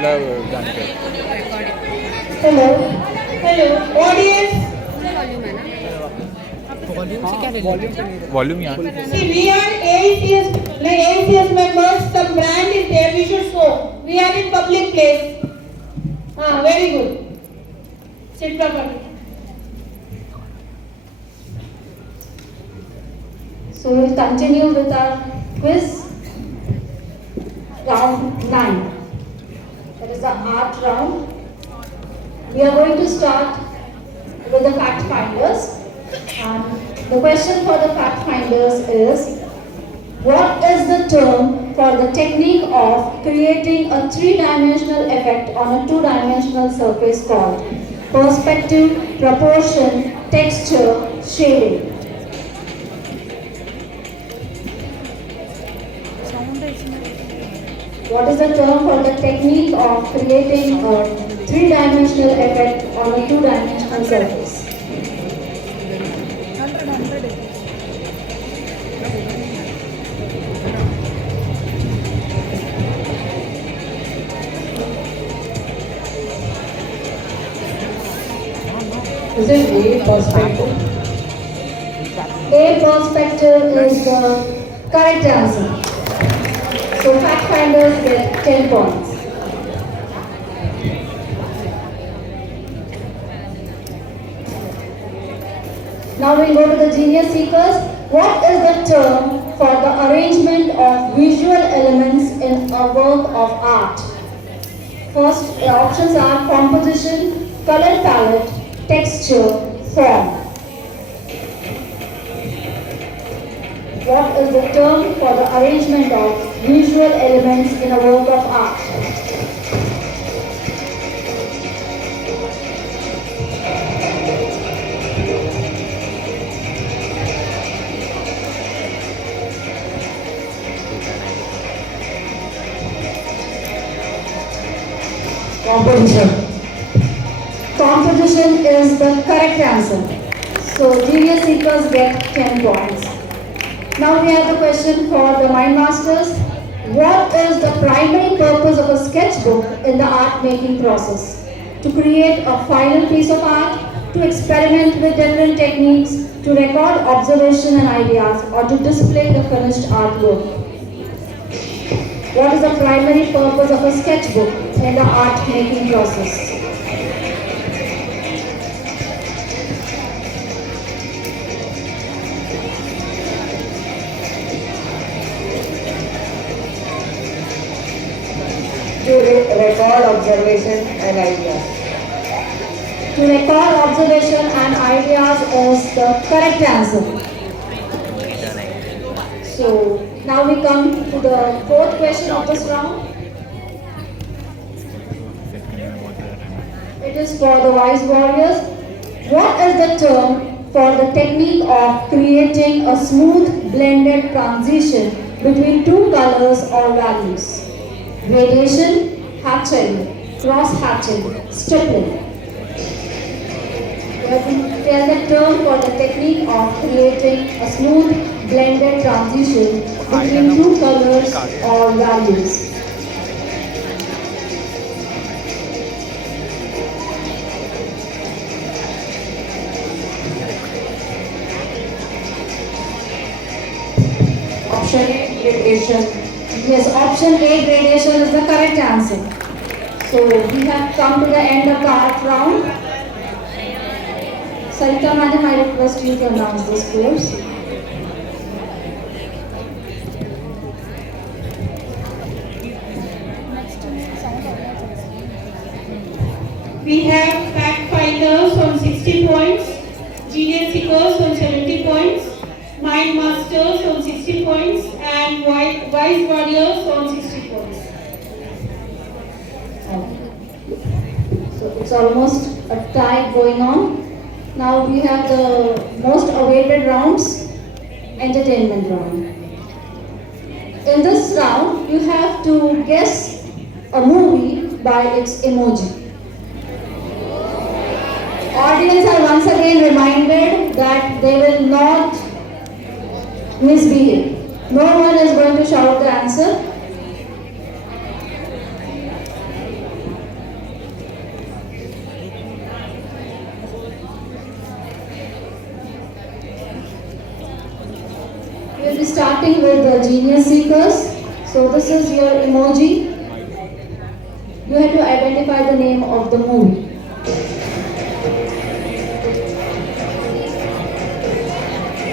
बोला जाने का। Hello hello audience. वॉल्यूम से क्या रिलेटेड? वॉल्यूम यहाँ See, we are ACS, like ACS members. Some brand is there. We should show. We are in public place. Very good. Sit properly. So we'll continue with our quiz. Round 9. That is the art round. We are going to start with the fact finders. And the question for the fact finders is, what is the term for the technique of creating a three-dimensional effect on a two-dimensional surface called perspective, proportion, texture, shading? What is the term for the technique of creating a three-dimensional effect on a two-dimensional surface? Is it A perspective? A perspective is the correct answer. So fact finders get 10 points. Now we'll go to the genius seekers. What is the term for the arrangement of visual elements in a work of art? First, the options are composition, color palette, texture, form. What is the term for the arrangement of visual elements in a work of art? Composition. Composition is the correct answer. So genius seekers get 10 points. Now we have the question for the mind masters. What is the primary purpose of a sketchbook in the art making process? To create a final piece of art, to experiment with different techniques, to record observation and ideas, or to display the finished artwork? What is the primary purpose of a sketchbook in the art making process? To record observation and ideas. To record observation and ideas is the correct answer. So now we come to the fourth question of this round. It is for the wise warriors. What is the term for the technique of creating a smooth blended transition between two colors or values? Gradation, hatching, cross-hatching, stippling. Tell the term for the technique of creating a smooth blended transition between two colors or values. Option A, gradation. Yes, option A, gradation, is the correct answer. So we have come to the end of the art round. Sarita madam, I request you to announce the scores. We have fact finders on 60 points, genius seekers on 70 points, mind masters on 60 points, and wise warriors on 60 points. So it's almost a tie going on. Now we have the most awaited rounds, entertainment round. In this round, you have to guess a movie by its emoji. Audience are once again reminded that they will not misbehave. No one is going to shout the answer. starting with the genius seekers. So this is your emoji. You have to identify the name of the movie.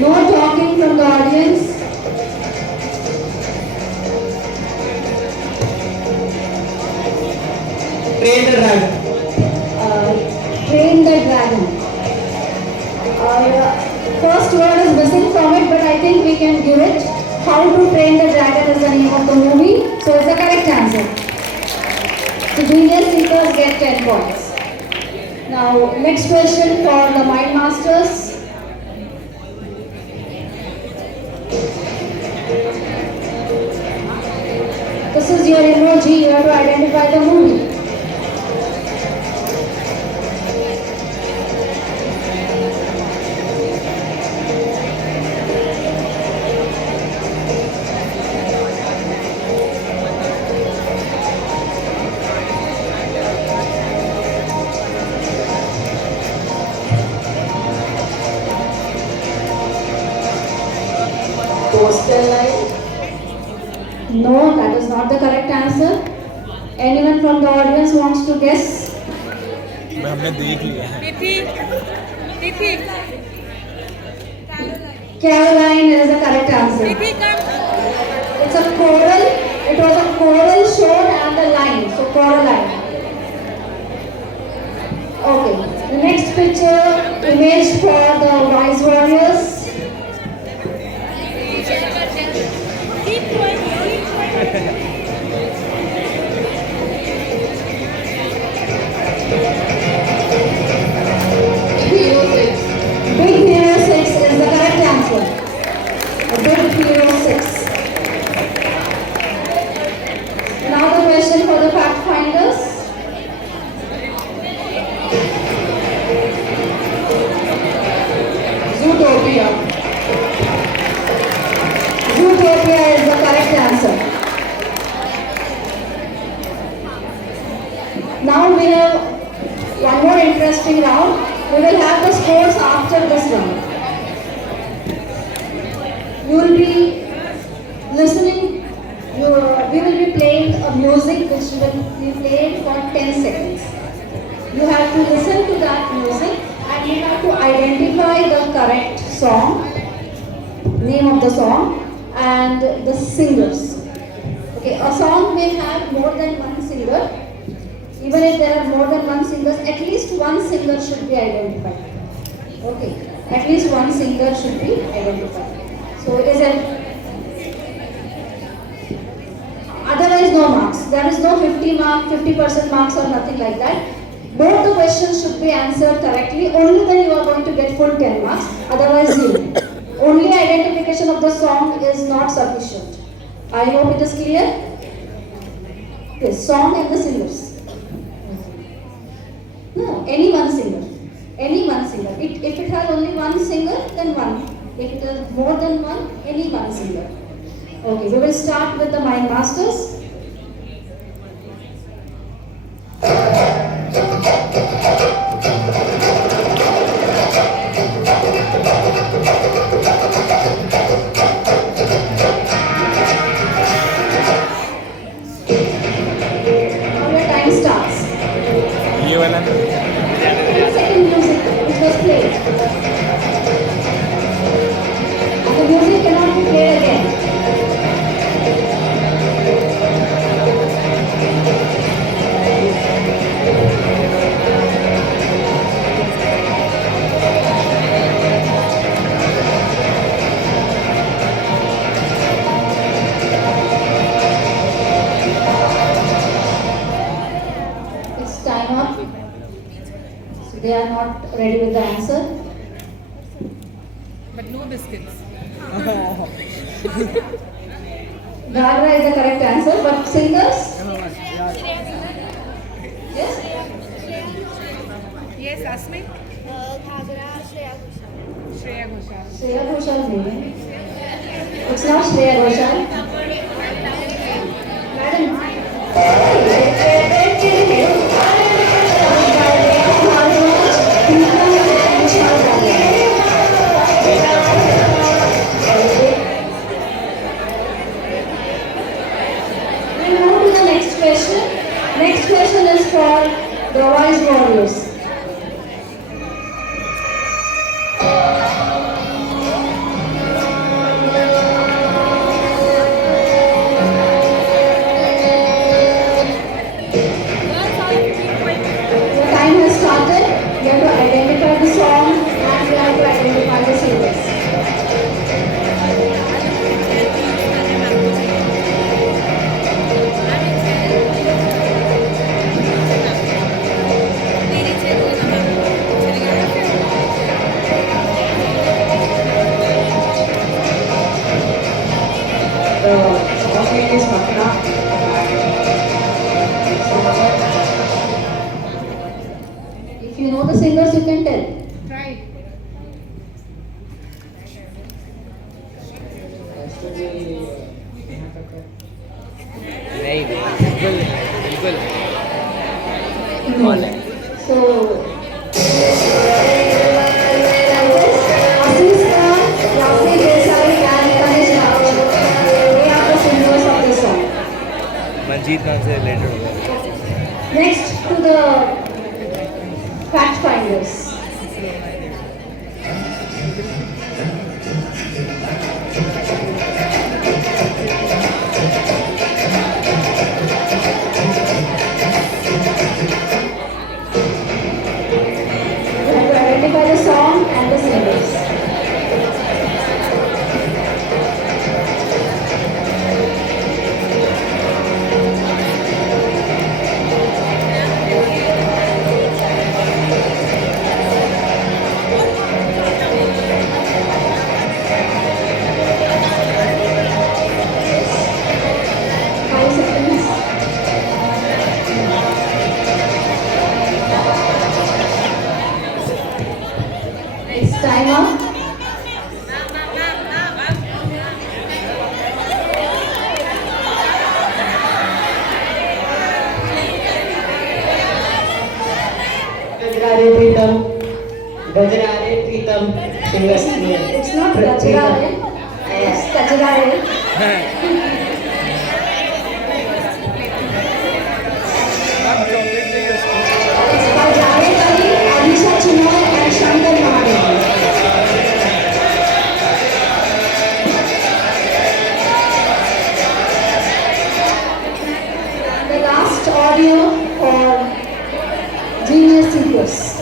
No talking from the audience. Train the Dragon. Train the Dragon. First word is missing from it, but I think we can give it. How to Train the Dragon is the name of the movie. So it's the correct answer. The genius seekers get 10 points. Now, next question for the Mind Masters. This is your emoji. You have to identify the movie. Coastal Line. No, that is not the correct answer. Anyone from the audience wants to guess? हमने देख लिया है Caroline is the correct answer. It's a choral. It was a choral short and the line. So Coraline. Okay. The next picture image for the wise warriors. Hero 6. Big Hero 6 is the correct answer. Big Hero 6. Now the question for the fact finders. Zootopia. Zootopia is the correct answer. Now we have one more interesting round. We will have the scores after this round. You will be listening, we will be playing a music which will be played for 10 seconds. You have to listen to that music and you have to identify the correct song, name of the song and the singers. Okay, a song may have more than one singer. Even if there are more than one singers, at least one singer should be identified. Okay, at least one singer should be identified. So it is otherwise no marks. There is no 50% marks or nothing like that. Both the questions should be answered correctly. Only then you are going to get full 10 marks. Otherwise 0. Only identification of the song is not sufficient. I hope it is clear. Yes, song and the singers. No, any one singer. Any one singer. If it has only one singer, then one. If it has more than one, any one singer. Okay, we will start with the Mind Masters. Now your time starts. ये वाला ना 2 second music which was played. And the music cannot be played again. It's time up. So they are not ready with the answer. But no biscuits. Gagra is the correct answer, but singers? Yes? Yes, ask me. Shreya Ghoshal. Shreya Ghoshal maybe. It's not Shreya Ghoshal. Madam. Next question is for the Wise Warriors. Your time has started. You have to identify the song and you have to identify the singers. The song name is Makna. If you know the singers, you can tell. Try. नहीं बिल्कुल बिल्कुल कौन है So, Aziz Khan, Yasir Desai, and Ganesh Rao, they are the singers of the song. Manjeet Khan से related हो गया Next to the fact finders. You have to identify the song and the singers. Five seconds. It's time up. Gajrare Pritam. Gajrare Pritam. Singers name. It's not Gajrare. It's Gajrare. It's by Javed Ali, Alisha Chinoy, and Shankar Mahadevan. The last audio for Genius Seekers.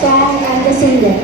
Song and the singer.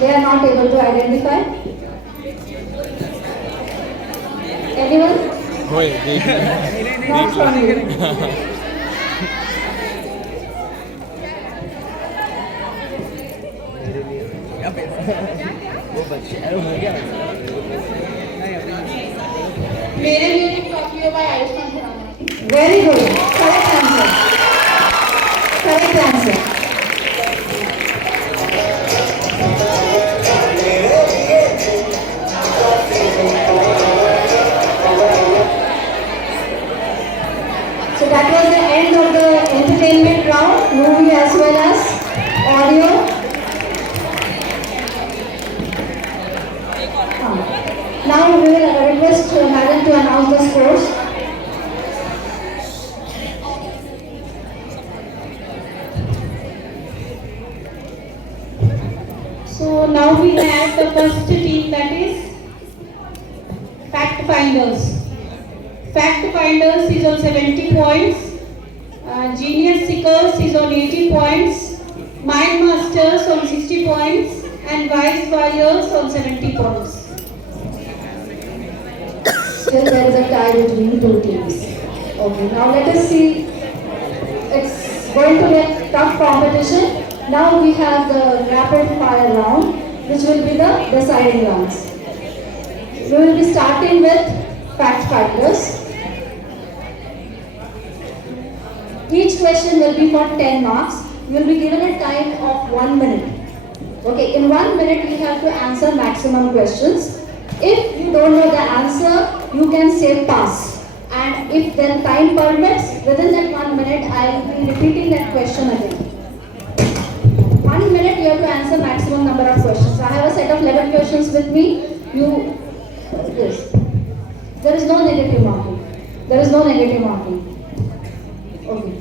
They are not able to identify. Anyone? होए देख लिया Not from you. वो बच्चे हो गया मेरे लिए copy by Ayushmann Khurrana. Very good. Correct answer. Correct answer. So that was the end of the entertainment round, movie as well as audio. Now we will request Madam to announce the scores. So now we have the first team, that is Fact Finders. Fact Finders is on 70 points. Genius Seekers is on 80 points. Mind Masters on 60 points. And Wise Warriors on 70 points. Still there is a tie between two teams. Okay, now let us see. Let's going to be a tough competition. Now we have the rapid fire round, which will be the deciding rounds. We will be starting with fact finders. Each question will be for 10 marks. You will be given a time of 1 minute. Okay, in 1 minute you have to answer maximum questions. If you don't know the answer, you can say pass. And if then time permits, within that 1 minute, I will be repeating that question again. 1 minute you have to answer maximum number of questions. I have a set of 11 questions with me. Yes. There is no negative marking. There is no negative marking. Okay.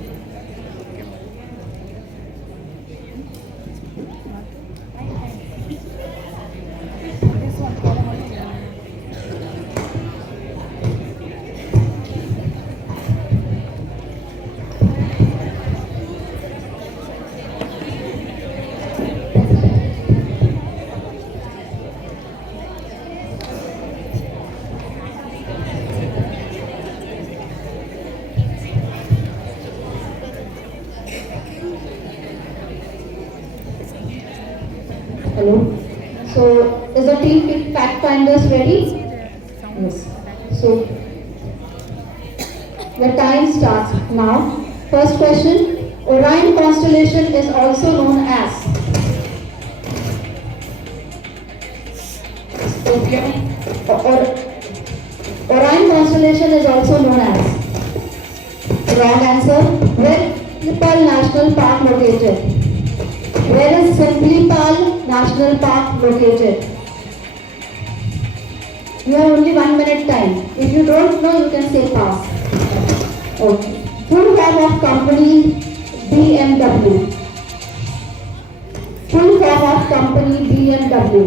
Hello. So, is the team fact finders ready? Yes. So, the time starts now. First question. Orion constellation is also known as Orion constellation is also known as. Wrong answer. Where Simplipal National Park located? Where is Simplipal National Park located? You have only 1 minute time. If you don't know, you can say pass. Okay. Full form of company BMW. Full form of company BMW.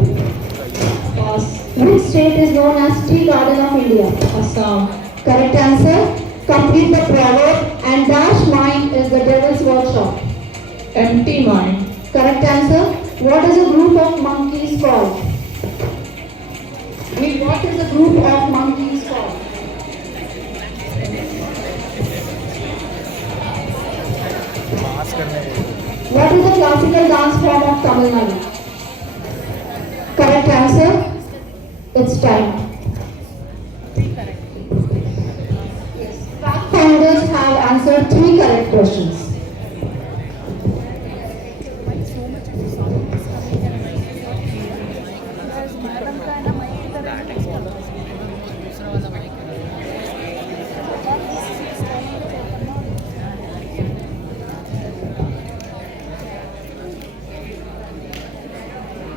Pass. Which state is known as Tea Garden of India? Assam. Correct answer. Complete the proverb. And dash mine is the devil's workshop. Empty mind. Correct answer. What is a group of monkeys called? What is a group of monkeys called? What is the classical dance form of Tamil Nadu? Correct answer. It's time. Yes. Fact finders have answered 3 correct questions.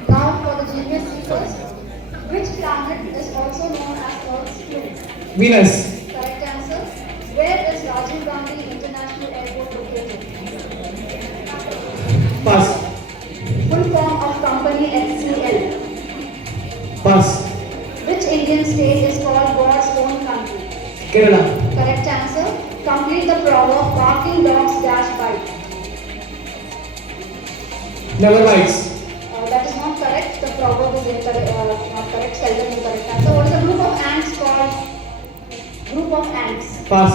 Now for the genius seekers, which planet is also known as Earth's twin? Venus. Correct answer. Where is Rajiv Gandhi International Airport located? Pass. Full form of company HCL. Pass. Which Indian state is called God's own country? Kerala. Correct answer. Complete the proverb, barking dogs dash bite. Never bites. That is not correct. The proverb is incorrect, not correct. Seldom incorrect answer. What is a group of ants called? Group of ants. Pass.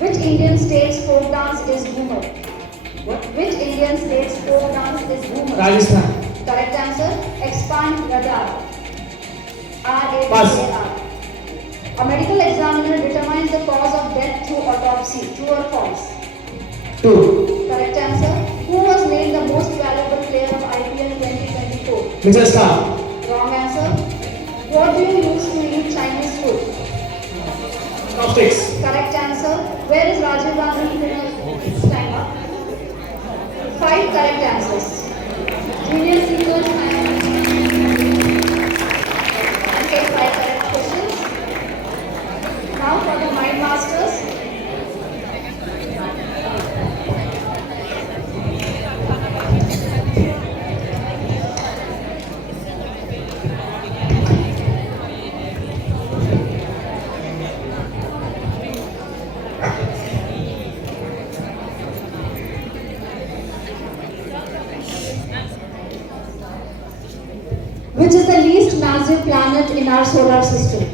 Which Indian state's folk dance is Ghumar? What? Which Indian state's folk dance is Ghumar? Rajasthan. Correct answer. Expand radar. Pass. RADAR. A medical examiner determines the cause of death through autopsy. True or false? 2. Correct answer. Who was named the most valuable player of IPL 2024? Mitchell Starc. Wrong answer. What do you use to eat Chinese food? Chopsticks. Correct answer. Where is Rajiv Gandhi International? Time up. 5 correct answers. Junior seekers and take 5 correct questions. Now for the mind masters. Which is the least massive planet in our solar system?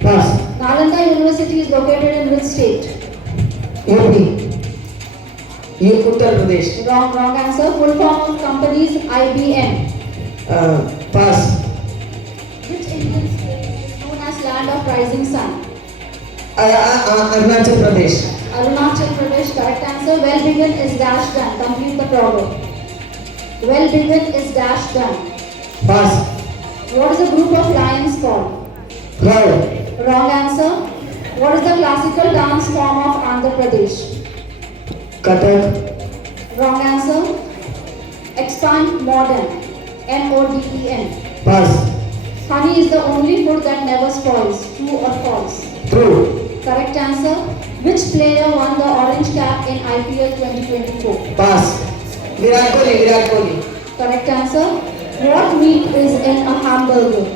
Pass. Nalanda University is located in which state? UP. Uttar Pradesh. Wrong answer. Full form of companies IBM. Pass. Which Indian state is known as land of rising sun? Arunachal Pradesh. Arunachal Pradesh. Correct answer. Well begun is dash done. Complete the proverb. Well begun is dash done. Pass. What is a group of lions called? Herd. Wrong answer. What is the classical dance form of Andhra Pradesh? Kathak. Wrong answer. Expand modern. MODEN. Pass. Honey is the only food that never spoils. True or false? True. Correct answer. Which player won the orange cap in IPL 2024? Pass. Virat Kohli. Virat Kohli. Correct answer. What meat is in a hamburger?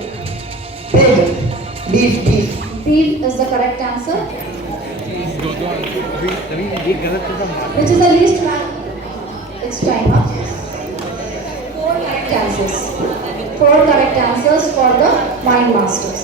Pig. Beef. Beef. Beef is the correct answer. अभी ये गलत तो सब Which is the least It's time up. Four correct answers. Four correct answers for the Mind Masters.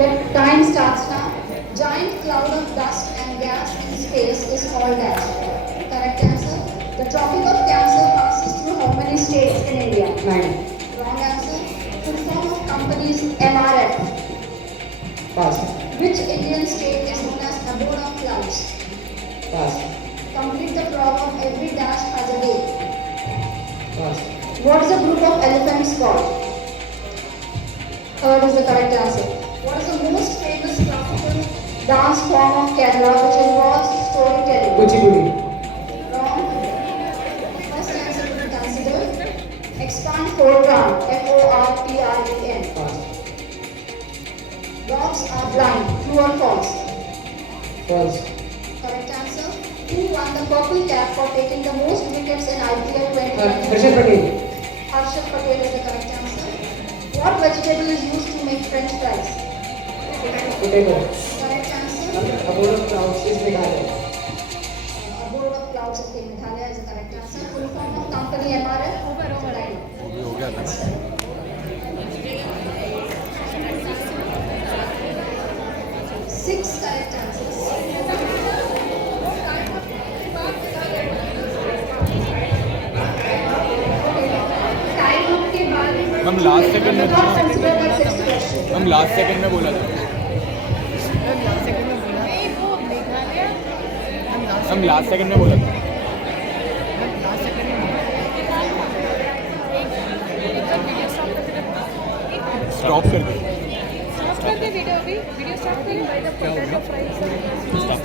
The time starts now. Giant cloud of dust and gas in space is called as. Correct answer. The Tropic of Cancer passes through how many states in India? 9. Wrong answer. Full form of companies MRF. Pass. Which Indian state is known as abode of clouds? Pass. Complete the proverb every dash has a day. Pass. What is a group of elephants called? Third is the correct answer. What is the most famous classical dance form of Kerala which involves storytelling? Kuchipudi. Wrong. First answer to be considered. Expand foreground. FORTRAN. Pass. Dogs are blind. True or false? False. Correct answer. Who won the purple cap for taking the most wickets in IPL 2020? Harshad Patel. Harshad Patel is the correct answer. What vegetable is used to make French fries? Potato. Correct answer. Abode of clouds is Meghalaya. Abode of clouds of Meghalaya is the correct answer. Full form of company MRF. Six correct answers. Time up के बाद हम last second में not consider the sixth question. हम last second में बोला था हम last second में बोला था स्टॉप कर दे वीडियो स्टार्ट करें स्टॉप